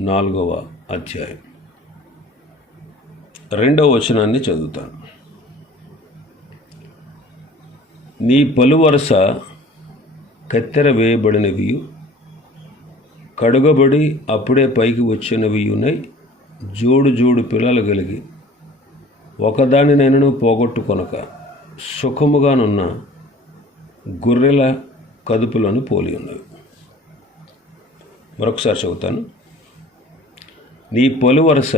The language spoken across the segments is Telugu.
నాలుగవ అధ్యాయం. రెండవ వచనాన్ని చదువుతాను. నీ పలువరస కత్తెర వేయబడినవియు కడుగబడి అప్పుడే పైకి వచ్చినవియునై జోడు జోడు పిల్లలు కలిగి ఒకదానినైనను పోగొట్టుకొనక సుఖముగానున్న గొర్రెల కదుపులను పోలి ఉన్నవి. మరొకసారి చదువుతాను. నీ పొలవరస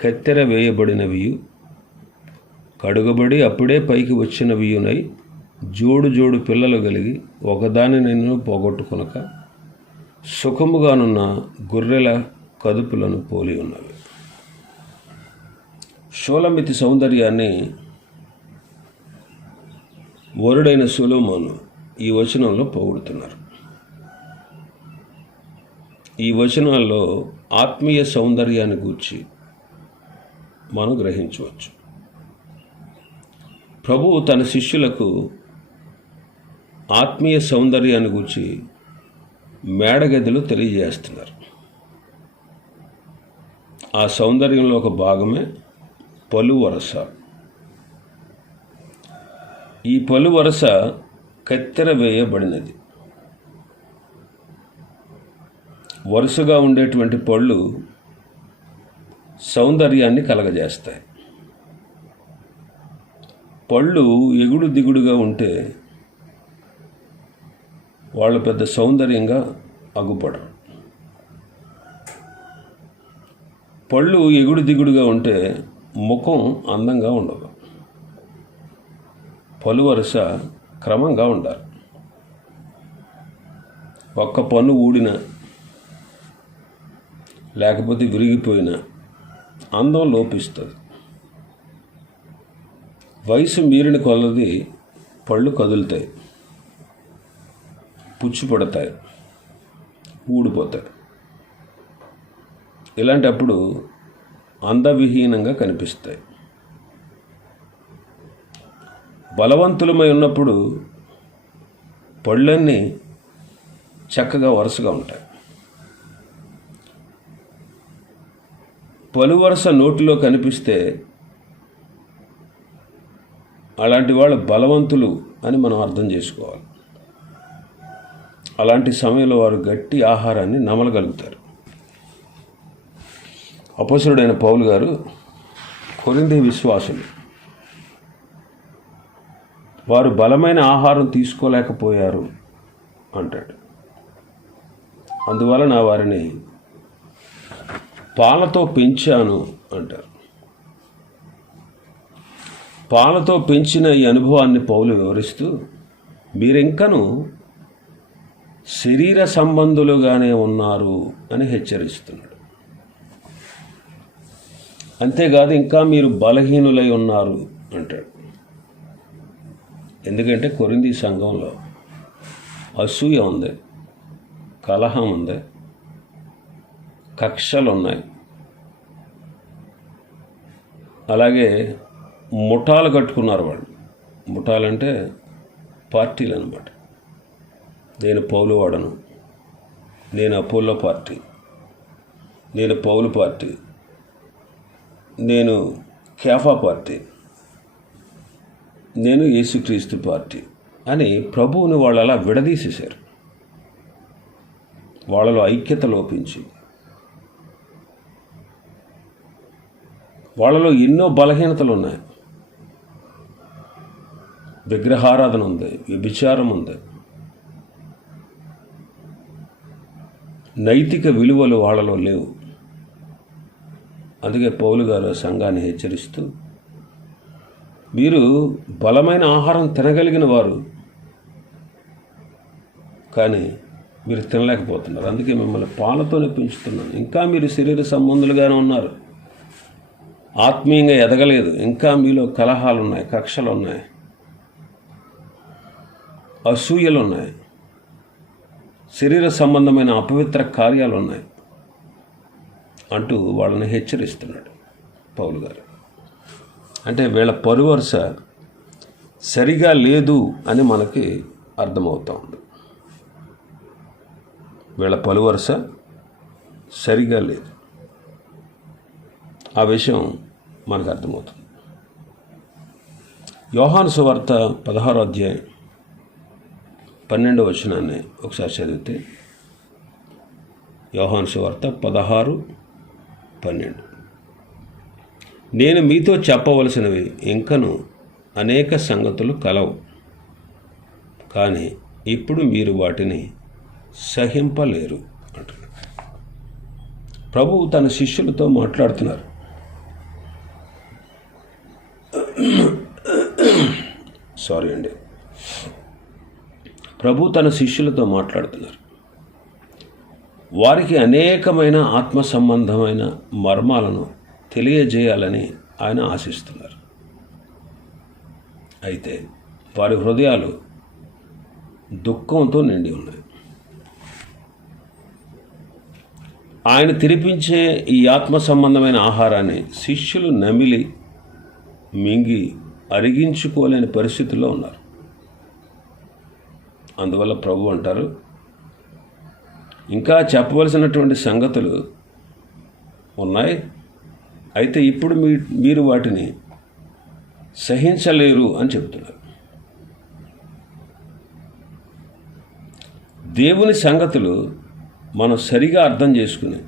కత్తెర వేయబడినవియు. కడుగబడి అప్పుడే పైకి వచ్చినవియునై జోడు జోడు పిల్లలు కలిగి ఒకదాని నిన్ను పోగొట్టుకునక సుఖముగానున్న గొర్రెల కదుపులను పోలి ఉన్నవి. షోలమితి సౌందర్యాన్ని వరుడైన సులోమాను ఈ వచనంలో పోగొడుతున్నారు. ఈ వచనాల్లో ఆత్మీయ సౌందర్యాన్ని గూర్చి మనం గ్రహించవచ్చు. ప్రభువు తన శిష్యులకు ఆత్మీయ సౌందర్యాన్ని గూర్చి మేడగదిలో తెలియజేస్తున్నారు. ఆ సౌందర్యంలో ఒక భాగమే పలు వరస. ఈ పలు వరస కత్తెర వేయబడినది. వరుసగా ఉండేటువంటి పళ్ళు సౌందర్యాన్ని కలగజేస్తాయి. పళ్ళు ఎగుడు దిగుడుగా ఉంటే వాళ్ళు పెద్ద సౌందర్యంగా అగ్గుపడరు పళ్ళు ఎగుడు దిగుడుగా ఉంటే ముఖం అందంగా ఉండదు. పలు వరుస క్రమంగా ఉండాలి. ఒక్క పన్ను ఊడిన లేకపోతే విరిగిపోయిన అందం లోపిస్తుంది. వయసు మీరిన కొలది పళ్ళు కదులుతాయి. పుచ్చిపడతాయి ఊడిపోతాయి. ఇలాంటప్పుడు అందవిహీనంగా కనిపిస్తాయి. బలవంతులమై ఉన్నప్పుడు పళ్ళన్నీ చక్కగా వరుసగా ఉంటాయి. పలు వరుస నోటిలో కనిపిస్తే అలాంటి వాళ్ళు బలవంతులు అని మనం అర్థం చేసుకోవాలి. అలాంటి సమయంలో వారు గట్టి ఆహారాన్ని నమలగలుగుతారు. అపసురుడైన పౌలు గారు కొరింది విశ్వాసులు. వారు బలమైన ఆహారం తీసుకోలేకపోయారు అంటాడు. అందువలన వారిని పాలతో పెంచాను అంటారు. పాలతో పెంచిన ఈ అనుభవాన్ని పౌలు వివరిస్తూ మీరింకను శరీర సంబంధులుగానే ఉన్నారు అని హెచ్చరిస్తున్నాడు. అంతేకాదు ఇంకా మీరు బలహీనులై ఉన్నారు అంటాడు. ఎందుకంటే కొరింది సంఘంలో అసూయ ఉంది కలహం ఉంది కక్షలు ఉన్నాయి. అలాగే ముఠాలు కట్టుకున్నారు వాళ్ళు. ముఠాలంటే పార్టీలు అనమాట నేను పౌలు వాడను. నేను అపోలో పార్టీ. నేను పౌలు పార్టీ. నేను కేఫా పార్టీ. నేను యేసుక్రీస్తు పార్టీ అని ప్రభువుని వాళ్ళు అలా విడదీసేశారు. వాళ్ళలో ఐక్యత లోపించి వాళ్ళలో ఎన్నో బలహీనతలు ఉన్నాయి. విగ్రహారాధన ఉంది వ్యభిచారం ఉంది. నైతిక విలువలు వాళ్ళలో లేవు. అందుకే పౌలు గారు సంఘాన్ని హెచ్చరిస్తూ మీరు బలమైన ఆహారం తినగలిగిన వారు కానీ మీరు తినలేకపోతున్నారు. అందుకే మిమ్మల్ని పాలతోనే పెంచుతున్నాను. ఇంకా మీరు శరీర సంబంధులుగానే ఉన్నారు. ఆత్మీయంగా ఎదగలేదు. ఇంకా మీలో కలహాలు ఉన్నాయి కక్షలు ఉన్నాయి అసూయలు ఉన్నాయి శరీర సంబంధమైన అపవిత్ర కార్యాలు ఉన్నాయి అంటూ వాళ్ళని హెచ్చరిస్తున్నాడు పౌలు గారు. అంటే వీళ్ళ పరువరుస సరిగా లేదు అని మనకి అర్థమవుతా ఉంది. వీళ్ళ పలువరుస సరిగా లేదు. ఆ విషయం మనకు అర్థమవుతుంది. యోహాను సువార్త పదహారో అధ్యాయం పన్నెండో వచనాన్ని ఒకసారి చదివితే యోహాను సువార్త పదహారు పన్నెండు. నేను మీతో చెప్పవలసినవి ఇంకను అనేక సంగతులు కలవు. కానీ ఇప్పుడు మీరు వాటిని సహింపలేరు అంటున్నారు ప్రభువు తన శిష్యులతో మాట్లాడుతున్నారు. సారీ అండి. ప్రభు తన శిష్యులతో మాట్లాడుతున్నారు. వారికి అనేకమైన ఆత్మ సంబంధమైన మర్మాలను తెలియజేయాలని ఆయన ఆశిస్తున్నారు. అయితే వారి హృదయాలు దుఃఖంతో నిండి ఉన్నాయి. ఆయన తినిపించే ఈ ఆత్మ సంబంధమైన ఆహారాన్ని శిష్యులు నమిలి మింగి అరిగించుకోలేని పరిస్థితుల్లో ఉన్నారు. అందువల్ల ప్రభు అంటారు ఇంకా చెప్పవలసినటువంటి సంగతులు ఉన్నాయి. అయితే ఇప్పుడు మీ మీరు వాటిని సహించలేరు అని చెబుతున్నారు. దేవుని సంగతులు మనం సరిగా అర్థం చేసుకుని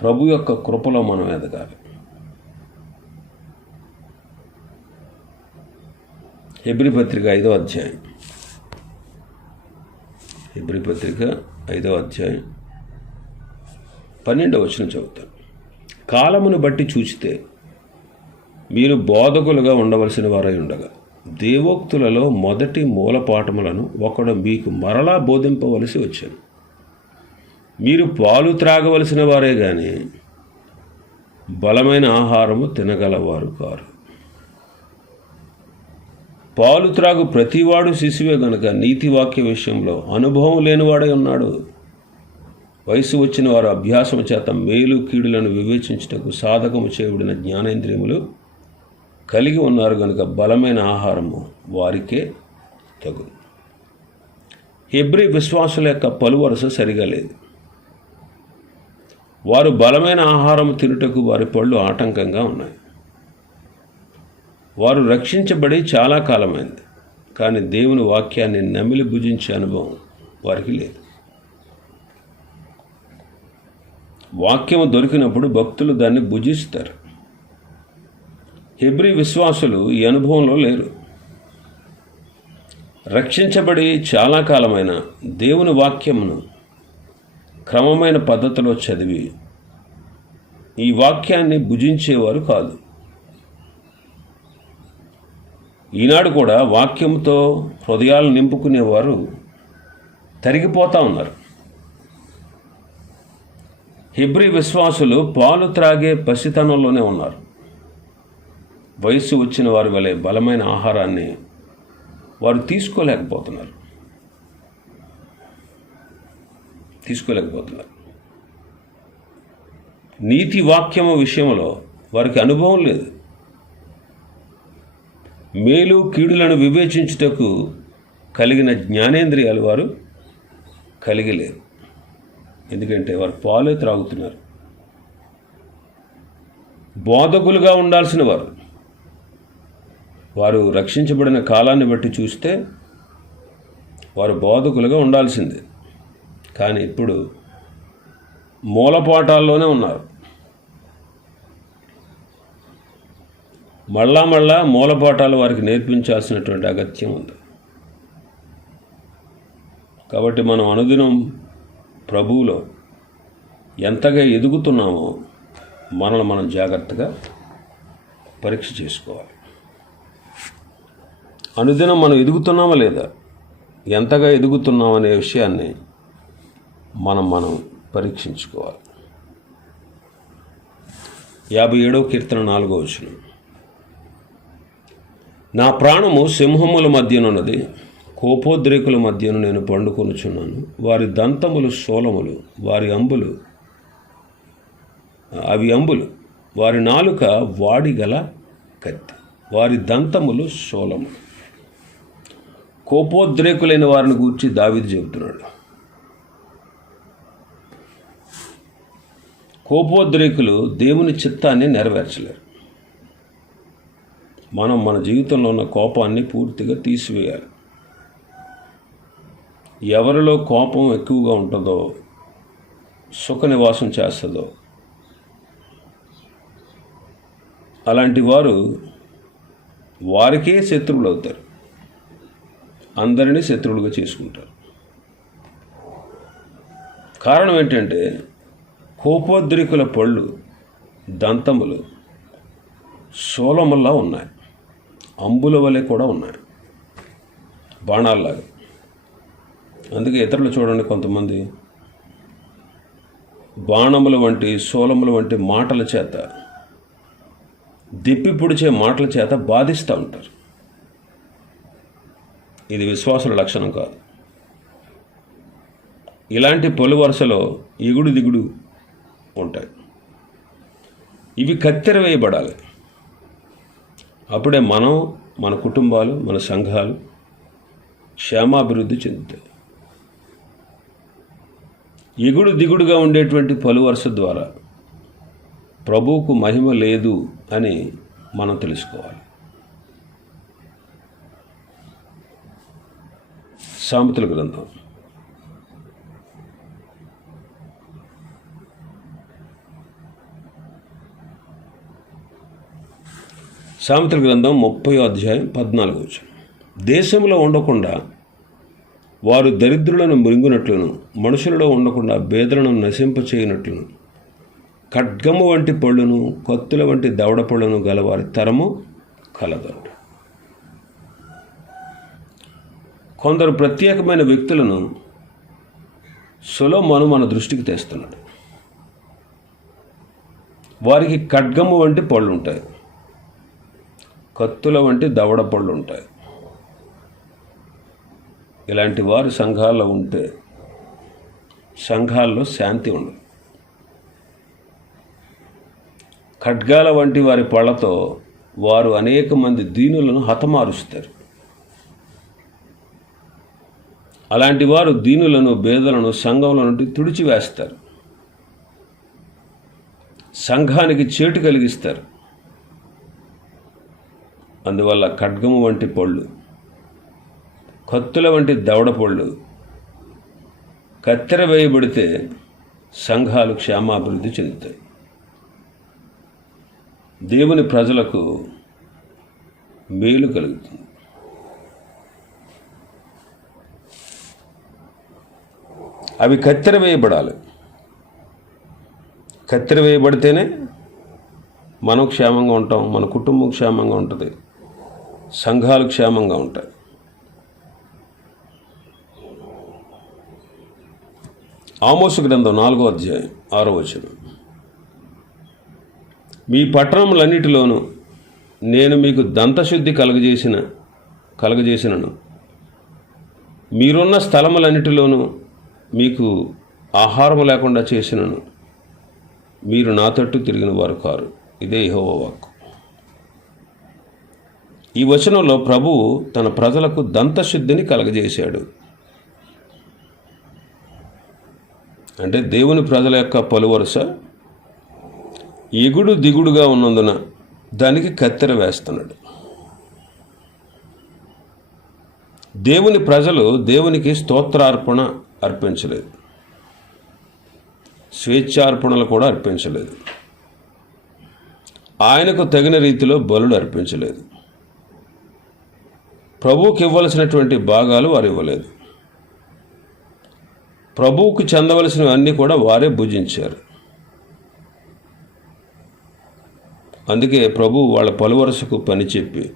ప్రభు యొక్క కృపలో మనం ఎదగాలి. హెబ్రి పత్రిక ఐదో అధ్యాయం. హెబ్రి పత్రిక ఐదో అధ్యాయం. పన్నెండవ వచనం చదువుతాను కాలమును బట్టి చూచితే మీరు బోధకులుగా ఉండవలసిన వారై ఉండగా దేవోక్తులలో మొదటి మూలపాఠములను ఒకడు మీకు మరలా బోధింపవలసి వచ్చాను. మీరు పాలు త్రాగవలసిన వారే కానీ బలమైన ఆహారము తినగలవారు కారు. పాలు త్రాగు ప్రతివాడు శిశువే గనుక నీతి వాక్య విషయంలో అనుభవం లేనివాడై ఉన్నాడు. వయసు వచ్చిన వారు అభ్యాసము చేత మేలు కీడులను వివేచించుటకు సాధకము చేయబడిన జ్ఞానేంద్రియములు కలిగి ఉన్నారు కనుక బలమైన ఆహారము వారికే తగు. హెబ్రి విశ్వాసుల యొక్క పలువరుస సరిగా లేదు. వారు బలమైన ఆహారం తినుటకు వారి పళ్ళు ఆటంకంగా ఉన్నాయి. వారు రక్షించబడి చాలా కాలమైంది. కానీ దేవుని వాక్యాన్ని నమిలి భుజించే అనుభవం వారికి లేదు. వాక్యము దొరికినప్పుడు భక్తులు దాన్ని భుజిస్తారు. హెబ్రి విశ్వాసులు ఈ అనుభవంలో లేరు. రక్షించబడి చాలా కాలమైన దేవుని వాక్యమును క్రమమైన పద్ధతిలో చదివి ఈ వాక్యాన్ని భుజించేవారు కాదు. ఈనాడు కూడా వాక్యంతో హృదయాలు నింపుకునేవారు తరిగిపోతూ ఉన్నారు. హిబ్రి విశ్వాసులు పాలు త్రాగే పసితనంలోనే ఉన్నారు. వయస్సు వచ్చిన వారి వలె బలమైన ఆహారాన్ని వారు తీసుకోలేకపోతున్నారు. తీసుకోలేకపోతున్నారు. నీతి వాక్యము విషయంలో వారికి అనుభవం లేదు. మేలు కీడులను వివేచించుటకు కలిగిన జ్ఞానేంద్రియాలు వారు కలిగి లేరు ఎందుకంటే వారు పాలే త్రాగుతున్నారు. బోధకులుగా ఉండాల్సిన వారు వారు రక్షించబడిన కాలాన్ని బట్టి చూస్తే వారు బోధకులుగా ఉండాల్సిందే. కానీ ఇప్పుడు మూలపాఠాల్లోనే ఉన్నారు. మళ్ళా మళ్ళా మూలపాఠాలు వారికి నేర్పించాల్సినటువంటి అగత్యం ఉంది. కాబట్టి మనం అనుదినం ప్రభువులో ఎంతగా ఎదుగుతున్నామో మనల్ని మనం జాగ్రత్తగా పరీక్ష చేసుకోవాలి. అనుదినం మనం ఎదుగుతున్నామా లేదా? ఎంతగా ఎదుగుతున్నాం అనే విషయాన్ని మనం మనం పరీక్షించుకోవాలి. యాభై ఏడవ కీర్తన నాలుగో వచ్చినాం నా ప్రాణము సింహముల మధ్యనున్నది కోపోద్రేకుల మధ్యను నేను పండుకొనుచున్నాను. వారి దంతములు శూలములు వారి అంబులు అవి అంబులు. వారి నాలుక వాడిగల కత్తి వారి దంతములు శూలములు కోపోద్రేకులైన వారిని గూర్చి దావిది చెబుతున్నాడు. కోపోద్రేకులు దేవుని చిత్తాన్ని నెరవేర్చలేరు. మనం మన జీవితంలో ఉన్న కోపాన్ని పూర్తిగా తీసివేయాలి. ఎవరిలో కోపం ఎక్కువగా ఉంటుందో సుఖ నివాసం చేస్తుందో అలాంటి వారు వారికే శత్రువులు అవుతారు. అందరినీ శత్రువులుగా చేసుకుంటారు. కారణం ఏంటంటే కోపోద్రికుల పళ్ళు దంతములు సోలముల్లా ఉన్నాయి. అంబుల వలె కూడా ఉన్నాయి బాణాల్లాగా. అందుకే ఇతరులు చూడండి కొంతమంది. బాణముల వంటి శూలముల వంటి మాటల చేత దిప్పి పొడిచే మాటల చేత బాధిస్తూ ఉంటారు. ఇది విశ్వాసుల లక్షణం కాదు. ఇలాంటి పొలి వరుసలో ఎగుడు దిగుడు ఉంటాయి. ఇవి కత్తెర వేయబడాలి. అప్పుడే మనం మన కుటుంబాలు మన సంఘాలు క్షేమాభివృద్ధి చెందుతాయి. ఎగుడు దిగుడుగా ఉండేటువంటి పలు వరుస ద్వారా ప్రభువుకు మహిమ లేదు అని మనం తెలుసుకోవాలి. సామెతల గ్రంథం. సామెతల గ్రంథం ముప్పై అధ్యాయం పద్నాలుగు వచ్చిన. దేశంలో ఉండకుండా వారు దరిద్రులను మృంగునట్లును మనుషులలో ఉండకుండా బేదలను నశింపచేయనట్లును. ఖడ్గము వంటి పళ్ళును కత్తుల వంటి దవడ పళ్ళను గలవారి తరము కలదంట కొందరు ప్రత్యేకమైన వ్యక్తులను సులోమను మన దృష్టికి తెస్తున్నాడు వారికి ఖడ్గము వంటి పళ్ళు ఉంటాయి కత్తుల వంటి దవడ పళ్ళు ఉంటాయి. ఇలాంటి వారు సంఘాల్లో ఉంటే సంఘాల్లో శాంతి ఉండదు. ఖడ్గాల వంటి వారి పళ్ళతో వారు అనేక మంది దీనులను హతమారుస్తారు. అలాంటి వారు దీనులను బేదలను సంఘంలో నుండి తుడిచివేస్తారు. సంఘానికి చేటు కలిగిస్తారు. అందువల్ల ఖడ్గము వంటి పళ్ళు కత్తుల వంటి దవడ పళ్ళు కత్తెర వేయబడితే సంఘాలు క్షేమాభివృద్ధి చెందుతాయి. దేవుని ప్రజలకు మేలు కలుగుతుంది. అవి కత్తెర వేయబడాలి. కత్తెర వేయబడితేనే మనం క్షేమంగా ఉంటాం మన కుటుంబం క్షేమంగా ఉంటుంది. సంఘాలు క్షేమంగా ఉంటాయి. ఆమోసు గ్రంథం నాలుగో అధ్యాయం ఆరో వచనం. మీ పట్టణములన్నిటిలోనూ నేను మీకు దంతశుద్ధి కలుగజేసిన కలుగజేసినను. మీరున్న స్థలములన్నిటిలోనూ మీకు ఆహారము లేకుండా చేసినను. మీరు నా తట్టు తిరిగిన వారు కారు. ఇదే యెహోవా వాక్కు. ఈ వచనంలో ప్రభువు తన ప్రజలకు దంతశుద్ధిని కలగజేశాడు. అంటే దేవుని ప్రజల యొక్క పలువరుస ఎగుడు దిగుడుగా ఉన్నందున దానికి కత్తెర వేస్తున్నాడు. దేవుని ప్రజలు దేవునికి స్తోత్రార్పణ అర్పించలేదు. స్వేచ్ఛార్పణలు కూడా అర్పించలేదు. ఆయనకు తగిన రీతిలో బలుడు అర్పించలేదు. ప్రభువుకి ఇవ్వలసినటువంటి భాగాలు వారు ఇవ్వలేదు. ప్రభువుకు చెందవలసినవి అన్నీ కూడా వారే భుజించారు. అందుకే ప్రభు వాళ్ళ పలువరసకు పని చెప్పి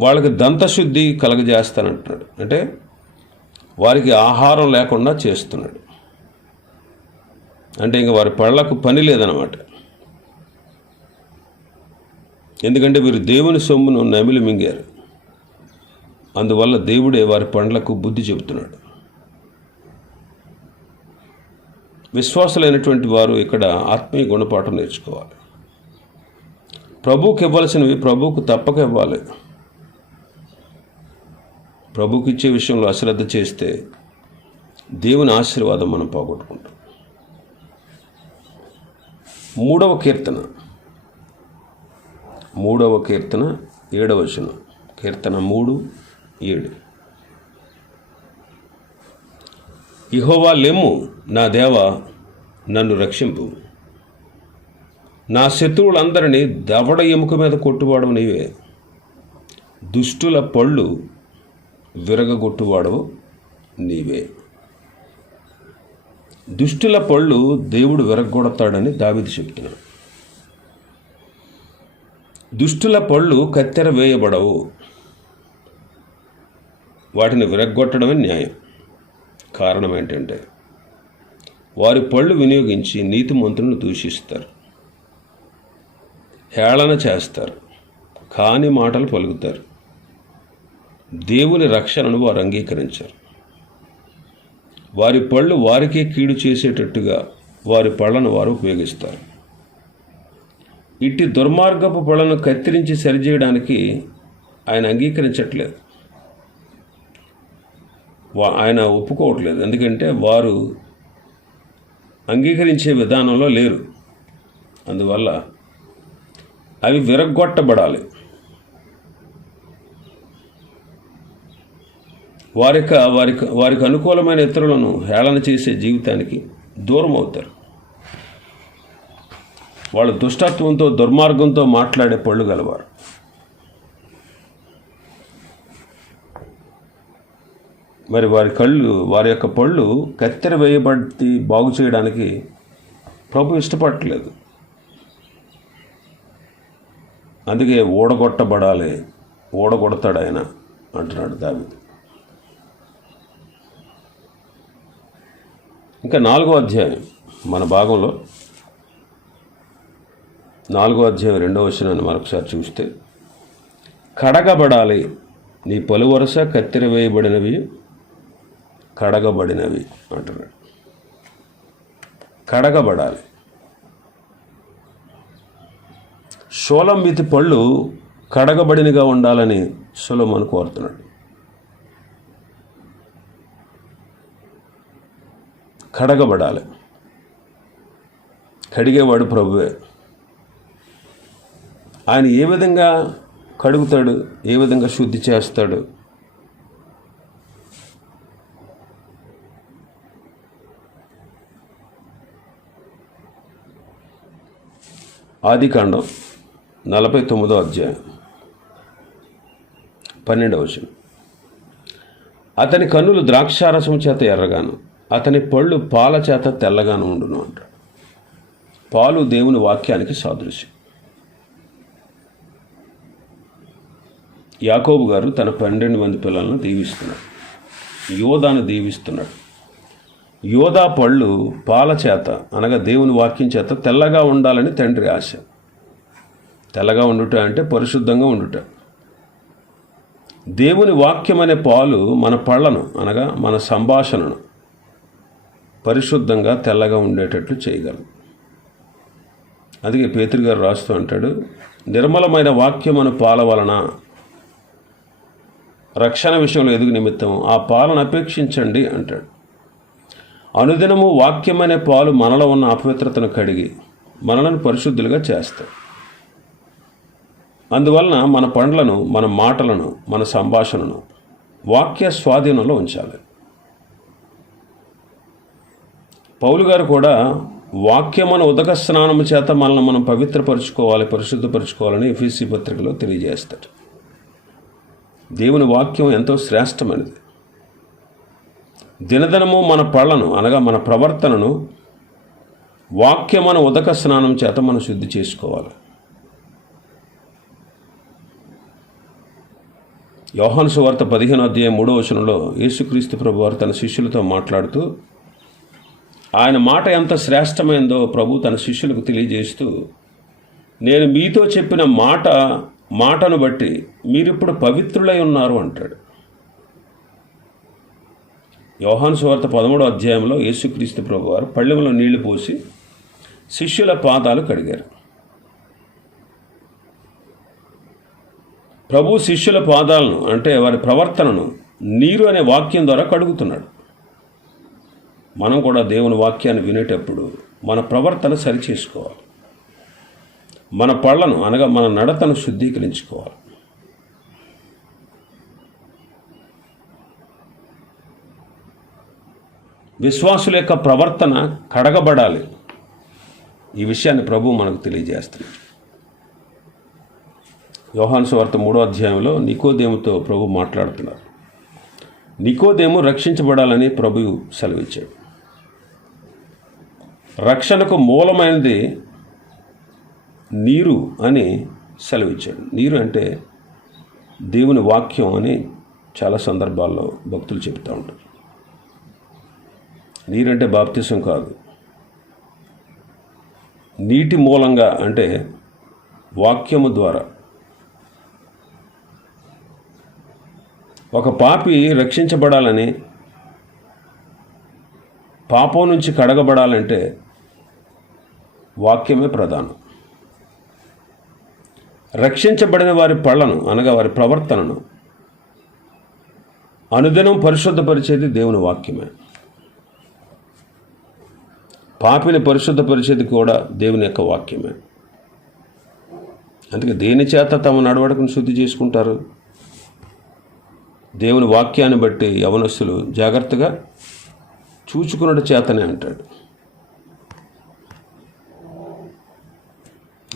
వాళ్ళకి దంతశుద్ధి కలగజేస్తానంటున్నాడు అంటే వారికి ఆహారం లేకుండా చేస్తున్నాడు. అంటే ఇంక వారి పళ్ళకు పని లేదనమాట ఎందుకంటే వీరు దేవుని సొమ్మును నమిలి మింగారు. అందువల్ల దేవుడే వారి పండ్లకు బుద్ధి చెబుతున్నాడు. విశ్వాసులైనటువంటి వారు ఇక్కడ ఆత్మీయ గుణపాఠం నేర్చుకోవాలి. ప్రభువుకి ఇవ్వాల్సినవి ప్రభువుకు తప్పక ఇవ్వాలి. ప్రభుకి ఇచ్చే విషయంలో అశ్రద్ధ చేస్తే దేవుని ఆశీర్వాదం మనం పోగొట్టుకుంటాం. మూడవ కీర్తన. మూడవ కీర్తన ఏడవచనం కీర్తన మూడు ఏడు. ఇహోవా లెమ్ము నా దేవ నన్ను రక్షింపు. నా శత్రువులందరినీ దవడ ఎముక మీద కొట్టువాడవు నీవే. దుష్టుల పళ్ళు విరగగొట్టువాడవు నీవే. దుష్టుల పళ్ళు దేవుడు విరగొడతాడని దావిది చెప్తున్నాడు. దుష్టుల పళ్ళు కత్తెర వేయబడవు. వాటిని విరగ్గొట్టడమే న్యాయం. కారణం ఏంటంటే వారి పళ్ళు వినియోగించి నీతిమంతులను దూషిస్తారు. హేళన చేస్తారు. కాని మాటలు పలుకుతారు. దేవుని రక్షణను వారు అంగీకరించారు. వారి పళ్ళు వారికే కీడు చేసేటట్టుగా వారి పళ్ళను వారు ఉపయోగిస్తారు. ఇట్టి దుర్మార్గపు పొలను కత్తిరించి సరిచేయడానికి ఆయన అంగీకరించట్లేదు. వా ఆయన ఒప్పుకోవట్లేదు. ఎందుకంటే వారు అంగీకరించే విధానంలో లేరు. అందువల్ల అవి విరగ్గొట్టబడాలి. వారిక వారికి వారికి అనుకూలమైన ఇతరులను హేళన చేసే జీవితానికి దూరం అవుతారు వాళ్ళు దుష్టత్వంతో దుర్మార్గంతో మాట్లాడే పళ్ళు గలవారు. మరి వారి కళ్ళు వారి యొక్క పళ్ళు కత్తెర వేయబడి బాగు చేయడానికి ప్రభు ఇష్టపడట్లేదు. అందుకే ఓడగొట్టబడాలి ఓడగొడతాడు ఆయన అంటున్నాడు దావిది. ఇంకా నాలుగో అధ్యాయం మన భాగంలో నాలుగో అధ్యాయం రెండో వచనాన్ని మరొకసారి చూస్తే కడగబడాలి నీ పలు వరుస కత్తిరవేయబడినవి కడగబడినవి అంటున్నాడు. కడగబడాలి. షోలంబితి పళ్ళు కడగబడినగా ఉండాలని సులమను కోరుతున్నాడు. కడగబడాలి. కడిగేవాడు ప్రభువే. ఆయన ఏ విధంగా కడుగుతాడు ఏ విధంగా శుద్ధి చేస్తాడు? ఆదికాండం నలభై తొమ్మిదో అధ్యాయం పన్నెండవ వచనం. అతని కన్నులు ద్రాక్షారసం చేత ఎర్రగాను అతని పళ్ళు పాల చేత తెల్లగాను ఉండును అంటాడు పాలు దేవుని వాక్యానికి సాదృశ్యం. యాకోబు గారు తన పన్నెండు మంది పిల్లలను దీవిస్తున్నాడు యోధాను దీవిస్తున్నాడు. యోధా పళ్ళు పాల చేత అనగా దేవుని వాక్యం చేత తెల్లగా ఉండాలని తండ్రి ఆశ. తెల్లగా ఉండుట అంటే పరిశుద్ధంగా ఉండుట. దేవుని వాక్యం అనే పాలు మన పళ్ళను అనగా మన సంభాషణను పరిశుద్ధంగా తెల్లగా ఉండేటట్లు చేయగలరు అందుకే పేతురు గారు రాస్తూ అంటాడు నిర్మలమైన వాక్యమును పాల వలన రక్షణ విషయంలో ఎదుగు నిమిత్తం? ఆ పాలను అపేక్షించండి అంటాడు. అనుదినము వాక్యమనే పాలు మనలో ఉన్న అపవిత్రతను కడిగి మనలను పరిశుద్ధులుగా చేస్తాయి. అందువలన మన పండ్లను మన మాటలను మన సంభాషణను వాక్య స్వాధీనంలో ఉంచాలి. పౌలు గారు కూడా వాక్యమన ఉదక స్నానము చేత మనల్ని మనం పవిత్రపరచుకోవాలి పరిశుద్ధపరచుకోవాలని ఎఫీసీ పత్రికలో తెలియజేస్తాడు. దేవుని వాక్యం ఎంతో శ్రేష్టమైనది. దినదినము మన పళ్ళను అనగా మన ప్రవర్తనను వాక్యమన ఉదక స్నానం చేత మనం శుద్ధి చేసుకోవాలి. యోహాను సువార్త పదిహేను అధ్యాయం మూడో వచనంలో యేసుక్రీస్తు ప్రభు వారు తన శిష్యులతో మాట్లాడుతూ ఆయన మాట ఎంత శ్రేష్టమైందో ప్రభు తన శిష్యులకు తెలియజేస్తూ నేను మీతో చెప్పిన మాట మాటను బట్టి మీరిప్పుడు పవిత్రులై ఉన్నారు అంటాడు. యోహాను సువార్త పదమూడో అధ్యాయంలో యేసుక్రీస్తు ప్రభు వారు పళ్ళెంలో నీళ్ళు పోసి శిష్యుల పాదాలు కడిగారు. ప్రభు శిష్యుల పాదాలను అంటే వారి ప్రవర్తనను నీరు అనే వాక్యం ద్వారా కడుగుతున్నాడు. మనం కూడా దేవుని వాక్యాన్ని వినేటప్పుడు మన ప్రవర్తన సరిచేసుకోవాలి. మన పళ్ళను అనగా మన నడతను శుద్ధీకరించుకోవాలి. విశ్వాసుల యొక్క ప్రవర్తన కడగబడాలి. ఈ విషయాన్ని ప్రభు మనకు తెలియజేస్తున్నాడు. యోహాను సువార్త మూడో అధ్యాయంలో నికోదేముతో ప్రభు మాట్లాడుతున్నారు. నికోదేము రక్షించబడాలని ప్రభు సెలవిచ్చాడు. రక్షణకు మూలమైనది నీరు అని సెలవిచ్చాడు. నీరు అంటే దేవుని వాక్యం అని చాలా సందర్భాల్లో భక్తులు చెప్తూ ఉంటారు. నీరంటే బాప్తిసం కాదు. నీటి మూలంగా అంటే వాక్యము ద్వారా. ఒక పాపి రక్షించబడాలని పాపం నుంచి కడగబడాలంటే వాక్యమే ప్రధానం. రక్షించబడిన వారి పళ్ళను అనగా వారి ప్రవర్తనను అనుదినం పరిశుద్ధపరిచేది దేవుని వాక్యమే. పాపిని పరిశుద్ధపరిచేది కూడా దేవుని యొక్క వాక్యమే. అందుకే దేని చేత తమ నడవడకను శుద్ధి చేసుకుంటారు? దేవుని వాక్యాన్ని బట్టి యవనస్సులు జాగ్రత్తగా చూచుకున్నట చేతనే అంటాడు.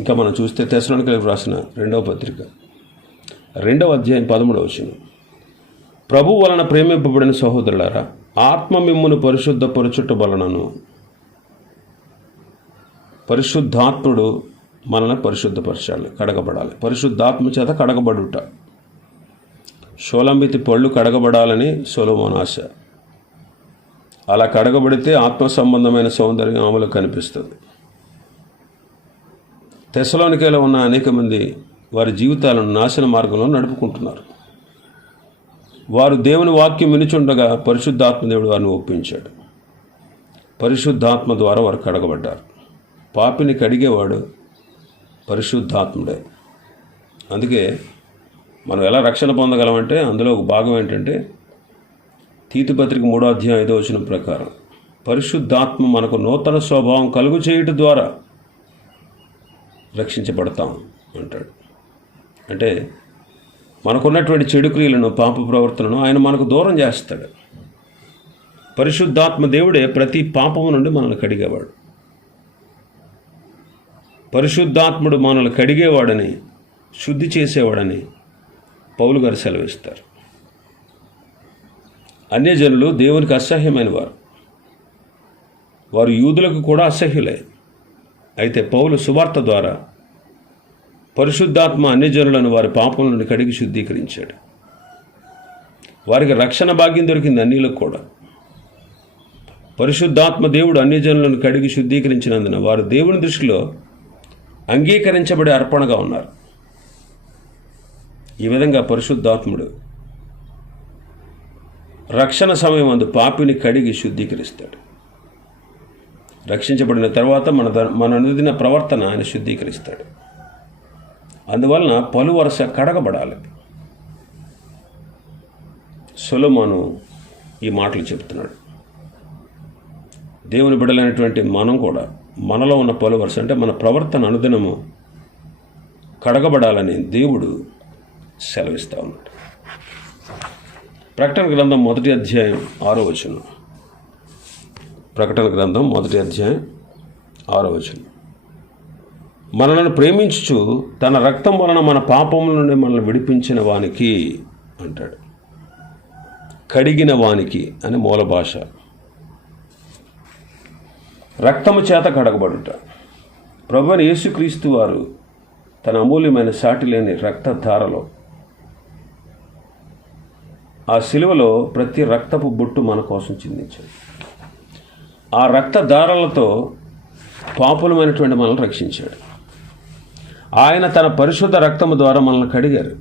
ఇంకా మనం చూస్తే తెసలోనికలకు రాసిన రెండవ పత్రిక. రెండవ అధ్యాయం పదమూడవ వచనం. ప్రభు వలన ప్రేమింపబడిన సహోదరులారా ఆత్మ మిమ్మును పరిశుద్ధపరచుట వలనను. పరిశుద్ధాత్ముడు మనల్ని పరిశుద్ధపరచాలి కడగబడాలి. పరిశుద్ధాత్మ చేత కడగబడుట. షోలంబితి పళ్ళు కడగబడాలని సొలోమోన్ ఆశ. అలా కడగబడితే ఆత్మ సంబంధమైన సౌందర్యం ఆమెలో కనిపిస్తుంది. తెసలోనికేలో ఉన్న అనేక మంది వారి జీవితాలను నాశన మార్గంలో నడుపుకుంటున్నారు. వారు దేవుని వాక్యం వినుచుండగా పరిశుద్ధాత్మ దేవుడు వారిని ఒప్పించాడు. పరిశుద్ధాత్మ ద్వారా వారు కడగబడ్డారు. పాపిని కడిగేవాడు పరిశుద్ధాత్ముడే. అందుకే మనం ఎలా రక్షణ పొందగలమంటే అందులో ఒక భాగం ఏంటంటే తీతుపత్రిక మూడో అధ్యాయం ఐదో వచ్చిన ప్రకారం పరిశుద్ధాత్మ మనకు నూతన స్వభావం కలుగు చేయుట ద్వారా రక్షించబడతాం అంటాడు. అంటే మనకున్నటువంటి చెడు క్రియలను పాప ప్రవర్తనను ఆయన మనకు దూరం చేస్తాడు. పరిశుద్ధాత్మ దేవుడే ప్రతి పాపము నుండి మనల్ని కడిగేవాడు. పరిశుద్ధాత్ముడు మనల్ని కడిగేవాడని శుద్ధి చేసేవాడని పౌలు గారు సెలవిస్తారు. అన్యజనులు దేవునికి అసహ్యమైన వారు. వారు యూదులకు కూడా అసహ్యులే. అయితే పౌలు సువార్త ద్వారా పరిశుద్ధాత్మ అన్యజనులను వారి పాపం నుండి కడిగి శుద్ధీకరించాడు. వారికి రక్షణ భాగ్యం దొరికింది అన్నిలకు కూడా. పరిశుద్ధాత్మ దేవుడు అన్యజనులను కడిగి శుద్ధీకరించినందున వారు దేవుని దృష్టిలో అంగీకరించబడే అర్పణగా ఉన్నారు. ఈ విధంగా పరిశుద్ధాత్ముడు రక్షణ సమయం అందు పాపిని కడిగి శుద్ధీకరిస్తాడు. రక్షించబడిన తర్వాత మన ద- మన అనుదిన ప్రవర్తన ఆయన శుద్ధీకరిస్తాడు. అందువలన పలు వరుస కడగబడాలి. సొలొమోను ఈ మాటలు చెప్తున్నాడు దేవుని బిడలైనటువంటి మనం కూడా మనలో ఉన్న పలు వరుస అంటే మన ప్రవర్తన అనుదినము కడగబడాలని దేవుడు సెలవిస్తూ ఉన్నాడు. ప్రకటన గ్రంథం మొదటి అధ్యాయం ఆరో వచనం. ప్రకటన గ్రంథం మొదటి అధ్యాయం ఆరో వచనం. మనలను ప్రేమించుచు తన రక్తం వలన మన పాపముల నుండి మనల్ని విడిపించిన వానికి అంటాడు. కడిగిన వానికి అని మూల భాష. రక్తము చేత కడగబడుట. ప్రభుని యేసుక్రీస్తు వారు తన అమూల్యమైన సాటి లేని రక్తధారలో ఆ శిలువలో ప్రతి రక్తపు బొట్టు మన కోసం చిందించాడు. ఆ రక్త దారాలతో పాపులమైనటువంటి మనల్ని రక్షించాడు. ఆయన తన పరిశుద్ధ రక్తము ద్వారా మనల్ని కడిగారు.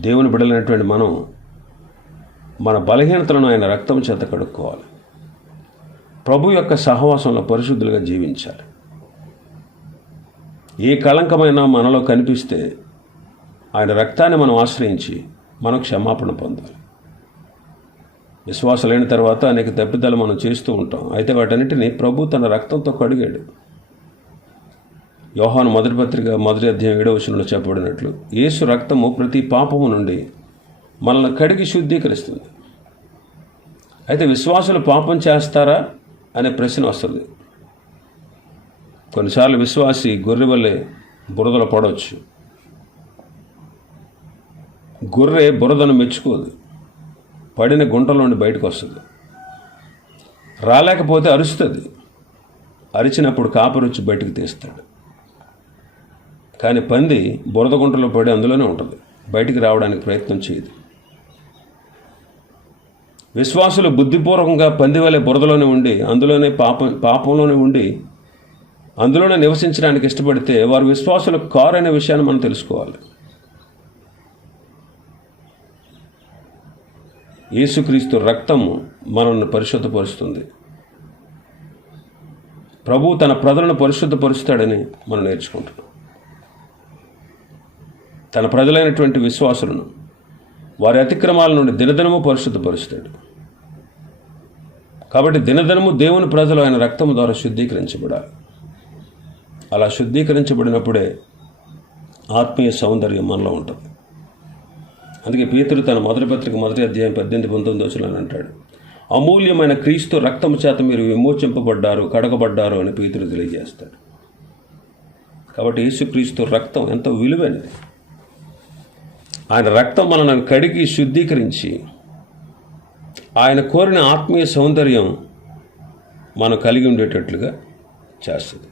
దేవుని బిడలైనటువంటి మనం మన బలహీనతలను ఆయన రక్తం చేత కడుక్కోవాలి. ప్రభు యొక్క సహవాసంలో పరిశుద్ధులుగా జీవించాలి. ఏ కళంకమైనా మనలో కనిపిస్తే ఆయన రక్తాన్ని మనం ఆశ్రయించి మనం క్షమాపణ పొందాలి. విశ్వాసం లేని తర్వాత అనేక తప్పిదాలు మనం చేస్తూ ఉంటాం. అయితే వాటన్నిటిని ప్రభు తన రక్తంతో కడిగాడు. యోహాను మొదటి పత్రిక మొదటి అధ్యాయం ఏడవ వచనంలో చెప్పబడినట్లు యేసు రక్తము ప్రతి పాపము నుండి మనల్ని కడిగి శుద్ధీకరిస్తుంది. అయితే విశ్వాసులు పాపం చేస్తారా అనే ప్రశ్న వస్తుంది. కొన్నిసార్లు విశ్వాసి గొర్రె వల్లే బురదలో పడవచ్చు. గొర్రె బురదను మెచ్చుకోదు. పడిన గుంటలో నుండి బయటకు వస్తుంది. రాలేకపోతే అరుస్తుంది. అరిచినప్పుడు కాపరుచ్చి బయటకు తీస్తాడు. కానీ పంది బురద గుంటలో పడి అందులోనే ఉంటుంది. బయటికి రావడానికి ప్రయత్నం చేయదు. విశ్వాసులు బుద్ధిపూర్వకంగా పంది వలె బురదలోనే ఉండి అందులోనే పాపం పాపంలోనే ఉండి అందులోనే నివసించడానికి ఇష్టపడితే వారు విశ్వాసులకు కారు అనే విషయాన్ని మనం తెలుసుకోవాలి. యేసుక్రీస్తు రక్తము మనల్ని పరిశుద్ధపరుస్తుంది. ప్రభు తన ప్రజలను పరిశుద్ధపరుస్తాడని మనం నేర్చుకుంటున్నాం. తన ప్రజలైనటువంటి విశ్వాసులను వారి అతిక్రమాల నుండి దినదినము పరిశుద్ధపరుస్తాడు. కాబట్టి దినదినము దేవుని ప్రజలు ఆయన రక్తము ద్వారా శుద్ధీకరించబడాలి. అలా శుద్ధీకరించబడినప్పుడే ఆత్మీయ సౌందర్యం మనలో ఉంటుంది. అందుకే పీతుడు తన మొదటి పత్రిక మొదటి అధ్యాయం పద్దెనిమిది పంతొమ్మిది వచ్చులని అంటాడు. అమూల్యమైన క్రీస్తు రక్తము చేత మీరు విమోచింపబడ్డారు కడగబడ్డారు అని పీతుడు తెలియజేస్తాడు. కాబట్టి యేసుక్రీస్తు రక్తం ఎంతో విలువైనది. ఆయన రక్తం మనల్ని కడిగి శుద్ధీకరించి ఆయన కోరిన ఆత్మీయ సౌందర్యం మనం కలిగి ఉండేటట్లుగా చేస్తుంది.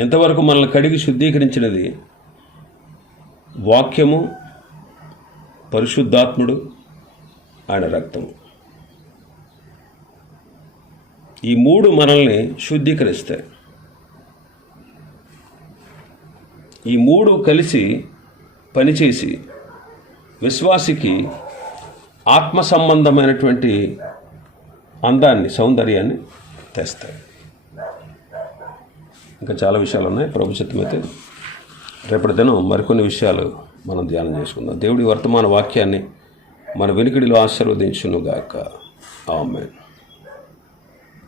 ఎంతవరకు మనల్ని కడిగి శుద్ధీకరించినది? వాక్యము పరిశుద్ధాత్ముడు ఆయన రక్తము. ఈ మూడు మనల్ని శుద్ధీకరిస్తాయి. ఈ మూడు కలిసి పనిచేసి విశ్వాసికి ఆత్మ సంబంధమైనటువంటి అందాన్ని సౌందర్యాన్ని తెస్తాయి. ఇంకా చాలా విషయాలు ఉన్నాయి. ప్రభు చిత్తమైతే రేపటి దినం మరికొన్ని విషయాలు మనం ధ్యానం చేసుకుందాం. దేవుడి వర్తమాన వాక్యాన్ని మన వెనుకడిలో ఆశీర్వదించునుగాక. ఆమెన్.